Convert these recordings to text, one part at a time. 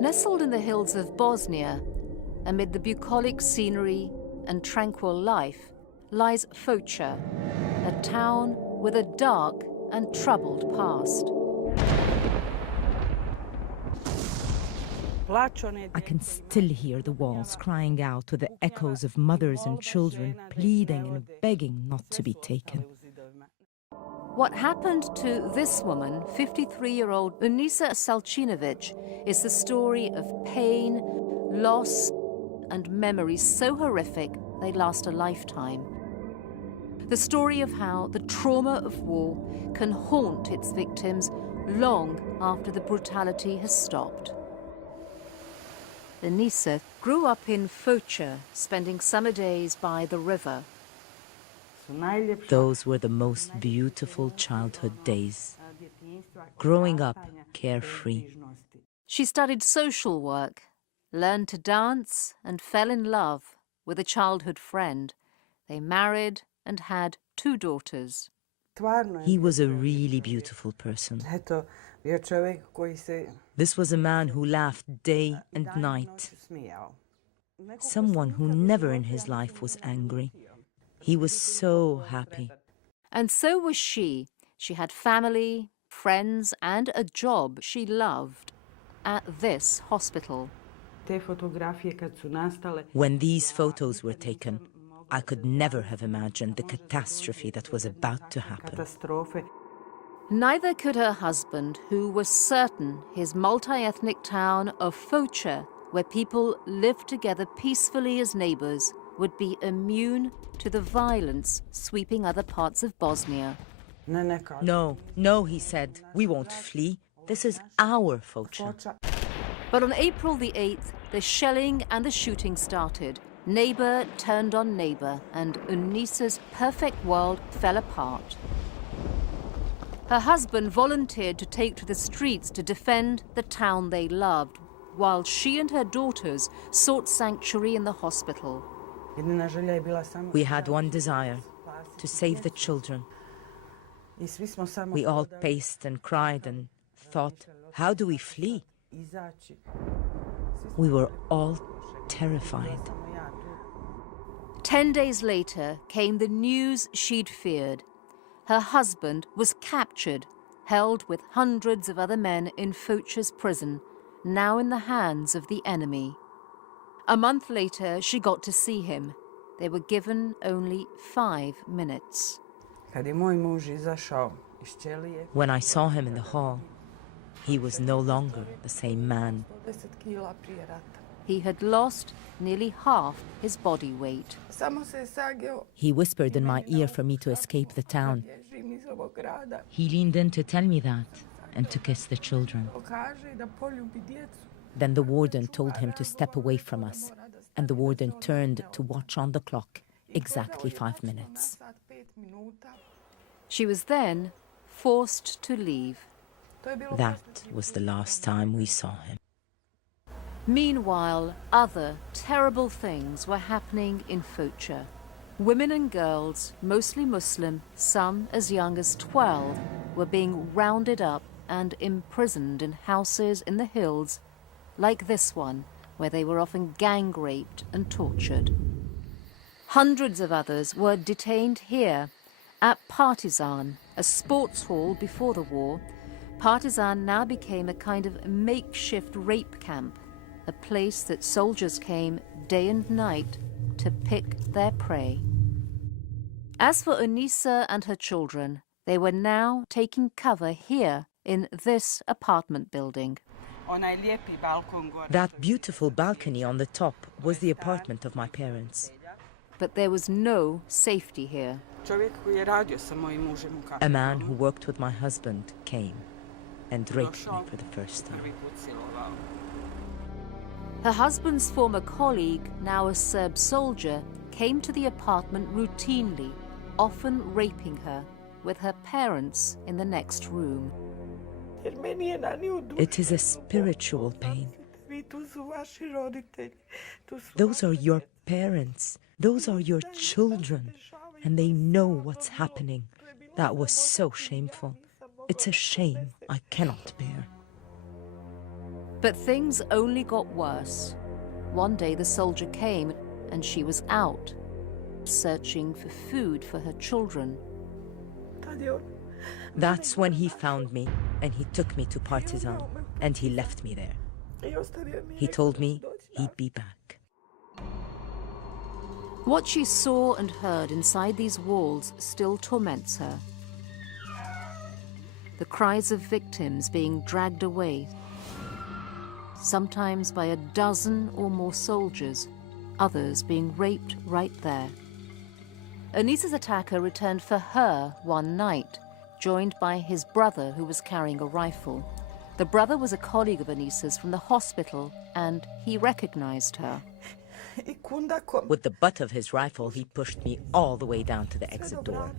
Nestled in the hills of Bosnia, amid the bucolic scenery and tranquil life, lies Foča, a town with a dark and troubled past. I can still hear the walls crying out with the echoes of mothers and children pleading and begging not to be taken. What happened to this woman, 53-year-old Unisa Salcinovic, is the story of pain, loss, and memories so horrific they last a lifetime. The story of how the trauma of war can haunt its victims long after the brutality has stopped. Unisa grew up in Foča, spending summer days by the river. Those were the most beautiful childhood days. Growing up carefree. She studied social work, learned to dance, and fell in love with a childhood friend. They married and had 2 daughters. He was a really beautiful person. This was a man who laughed day and night. Someone who never in his life was angry. He was so happy. And so was she. She had family, friends, and a job she loved at this hospital. When these photos were taken, I could never have imagined the catastrophe that was about to happen. Neither could her husband, who was certain his multi-ethnic town of Foča, where people lived together peacefully as neighbors, would be immune to the violence sweeping other parts of Bosnia. No, he said, we won't flee. This is our Foča. But on April the 8th, the shelling and the shooting started. Neighbor turned on neighbor, and Unisa's perfect world fell apart. Her husband volunteered to take to the streets to defend the town they loved, while she and her daughters sought sanctuary in the hospital. We had one desire, to save the children. We all paced and cried and thought, how do we flee? We were all terrified. 10 days later came the news she'd feared. Her husband was captured, held with hundreds of other men in Foča's prison, now in the hands of the enemy. A month later, she got to see him. They were given only 5 minutes. When I saw him in the hall, he was no longer the same man. He had lost nearly half his body weight. He whispered in my ear for me to escape the town. He leaned in to tell me that and to kiss the children. Then the warden told him to step away from us, and the warden turned to watch on the clock exactly 5 minutes. She was then forced to leave. That was the last time we saw him. Meanwhile, other terrible things were happening in Foča. Women and girls, mostly Muslim, some as young as 12, were being rounded up and imprisoned in houses in the hills, like this one, where they were often gang-raped and tortured. Hundreds of others were detained here, at Partizan, a sports hall before the war. Partizan now became a kind of makeshift rape camp, a place that soldiers came day and night to pick their prey. As for Unisa and her children, they were now taking cover here in this apartment building. That beautiful balcony on the top was the apartment of my parents. But there was no safety here. A man who worked with my husband came and raped me for the first time. Her husband's former colleague, now a Serb soldier, came to the apartment routinely, often raping her, with her parents in the next room. It is a spiritual pain. Those are your parents. Those are your children. And they know what's happening. That was so shameful. It's a shame I cannot bear. But things only got worse. One day the soldier came and she was out, searching for food for her children. That's when he found me and he took me to Partizan and he left me there. He told me he'd be back. What she saw and heard inside these walls still torments her. The cries of victims being dragged away, sometimes by a dozen or more soldiers, others being raped right there. Anisa's attacker returned for her one night, joined by his brother who was carrying a rifle. The brother was a colleague of Anisa's from the hospital and he recognized her. With the butt of his rifle, he pushed me all the way down to the exit door.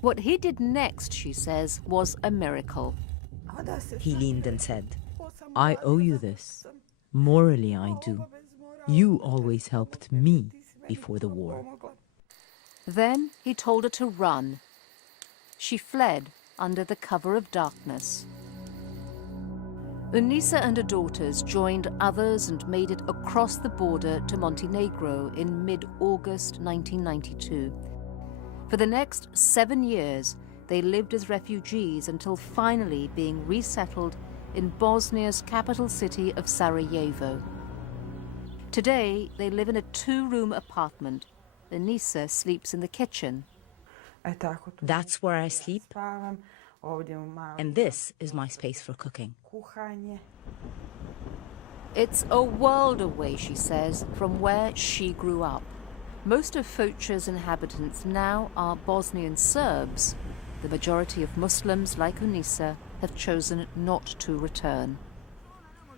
What he did next, she says, was a miracle. He leaned and said, I owe you this. Morally, I do. You always helped me before the war. Then he told her to run. She fled under the cover of darkness. Unisa and her daughters joined others and made it across the border to Montenegro in mid-August 1992. For the next 7 years, they lived as refugees until finally being resettled in Bosnia's capital city of Sarajevo. Today, they live in a 2-room apartment. Unisa sleeps in the kitchen. that's where I sleep, and this is my space for cooking. It's a world away, she says, from where she grew up. Most of Foča's inhabitants now are Bosnian Serbs. The majority of Muslims, like Unisa, have chosen not to return.